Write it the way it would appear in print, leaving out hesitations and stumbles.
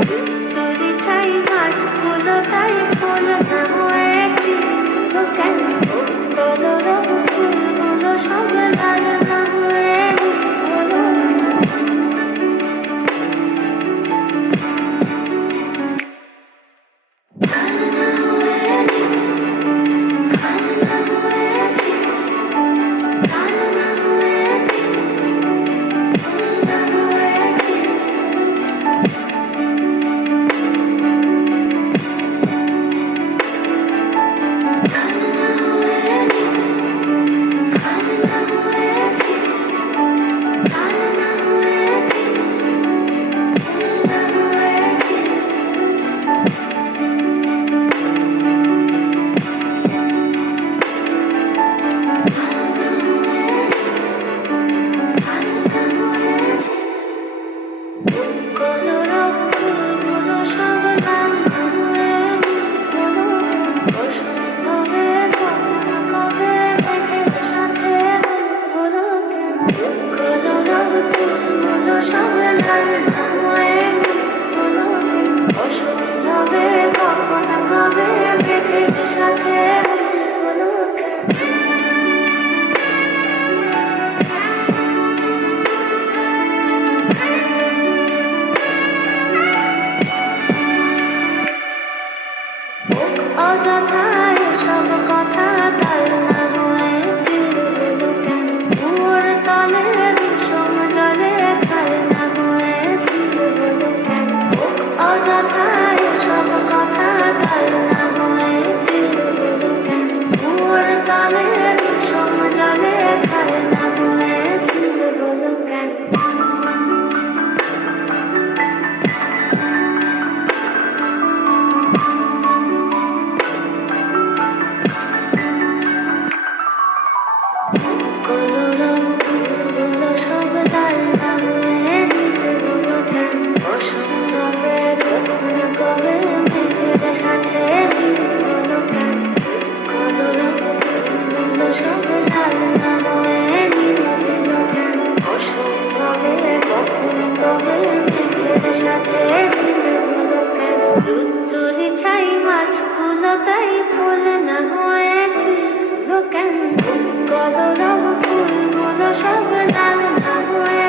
চুরি চাই মাছগুলো তাই ফুল না হয়েছি ফুলো কেন কলর ফুলগুলো সব লাল না হয়ে হলো কেন লাল না হয়েছি লাল না হয়েছি লাল না হয়েছি ফুল না হয়েছি লাল না হয়েছি লাল না হয়েছি লাল না হয়েছি ফুল না হয়েছি কলরব ফুলগুলো সব লাল না হয়েনি হলো কেন অসম্ভবে কখনো কবে মেঘের সাথে হলো কেন কলরব ফুলগুলো সব লাল না হয়েনি হলো কেন অসম্ভবে কখনো কবে মেঘের সাথে হলো কেন অযথায় সব কথা তাল না হয়ে দিল হলো কেন কুয়োর তলে বিষম জলে খাল না হয়ে ঝিল হলো কেন অযথায় সব কথা তাল না হয়ে দিল হলো কেন কুয়োর তলে বিষম জলে খাল না হয়ে ঝিল হলো কেন কলরব ফুলগুলো সব লাল না হয়ে নীল হলো কেন অসম্ভবে কখনো কবে মেঘের সাথে মিল হলো কেন কলরব ফুলগুলো সব লাল না হয়ে নীল হলো কেন অসম্ভবে কখনো কবে মেঘের সাথে মিল হলো কেন দুধুরি চাই মাছগুলো তাই ফুল না হয়েছে হলো কেন কলরব ফুলগুলো সব লাল না হয়ে